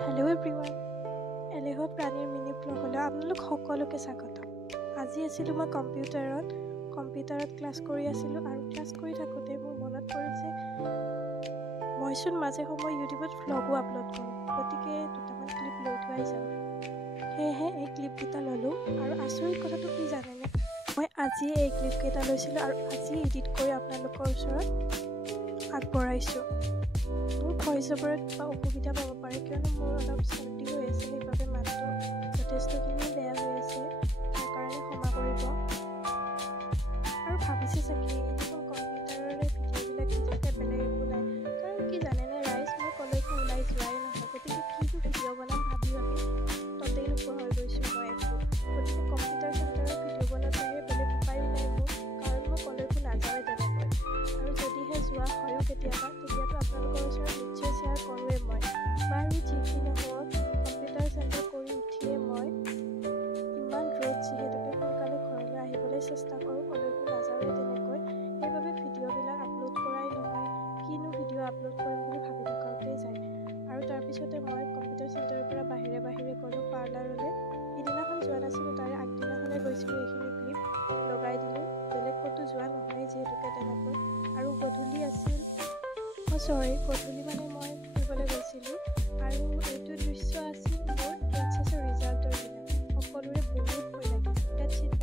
Hello' everyone, এলেহুৱা প্ৰাণীৰ mini ব্লগলৈ আপোনালোক সকলোকে স্বাগতম। আজি আছিলোঁ মই কম্পিউটাৰত ক্লাছ কৰি আছিলোঁ আৰু ক্লাছ কৰি থাকোঁতে মোৰ মনত পৰিল যে মইচোন মাজে সময়ে ইউটিউবত ভ্লগো আপলোড কৰোঁ, গতিকে দুটামান ক্লিপ লৈ থোৱাই যাওঁ। সেয়েহে এই ক্লিপকেইটা ল'লোঁ আৰু আচৰিত কথাটো কি জানেনে, মই আজিয়ে এই ক্লিপকেইটা লৈছিলোঁ আৰু আজি এডিট কৰি আপোনালোকৰ ওচৰত আগবঢ়াইছোঁ। মোৰ ভইচ অভাৰত কিবা অসুবিধা পাব পাৰে, কিয়নো মোৰ অলপ চৰ্দি হৈ আছে, সেইবাবে মাতটো যথেষ্টখিনি বেয়া হৈ আছে, তাৰ কাৰণে ক্ষমা কৰিব। আৰু ভাবিছে চাগে এইটো কম্পিউটাৰৰে ভিডিঅ'বিলাক ভিডিঅ'তে বেলেগ একো নাই, কাৰণ কি জানেনে ৰাইজ, মই কলৈকো ওলাই যোৱাই নহয়, গতিকে কিনো ভিডিঅ' বনাম ভাবি ততেই নোপোৱা হৈ গৈছোঁ মই একো। গতিকে কম্পিউটাৰ চেণ্টাৰত ভিডিঅ' বনাৰ বাহিৰে বেলেগ উপায়ো নাই মোৰ, কাৰণ মই কলৈকো নাযাওঁৱে তেনেকৈ। আৰু যদিহে যোৱা হয়ো কেতিয়াবা, তেতিয়াতো আপোনালোকৰ ওচৰত নিশ্চয় শ্বেয়াৰ কৰোঁৱে মই। বাৰু যি কি নহওক, কম্পিউটাৰ চেণ্টাৰ কৰি উঠিয়ে মই ইমান ৰ'দ যিহেতুকে সোনকালে ঘৰলৈ আহিবলৈ চেষ্টা কৰোঁ, কলৈকো নাযাওঁৱে তেনেকৈ, সেইবাবে ভিডিঅ'বিলাক আপলোড কৰাই নহয়। কিনো ভিডিঅ' আপলোড কৰিম বুলি ভাবি থাকোঁতেই যায়। আৰু তাৰপিছতে মই কম্পিউটাৰ চেণ্টাৰৰ পৰা বাহিৰে গ'লোঁ পাৰ্লাৰলৈ। সিদিনাখন যোৱা নাছিলোঁ, তাৰে আগদিনাখনে গৈছিলোঁ, এইখিনি ক্লিপ লগাই দিলোঁ। বেলেগ ক'তো যোৱা নহয় যিহেতুকে তেনেকৈ। আৰু গধূলি আছিল, গধূলি মানে মই ফুৰিবলৈ গৈছিলোঁ আৰু এইটো দৃশ্য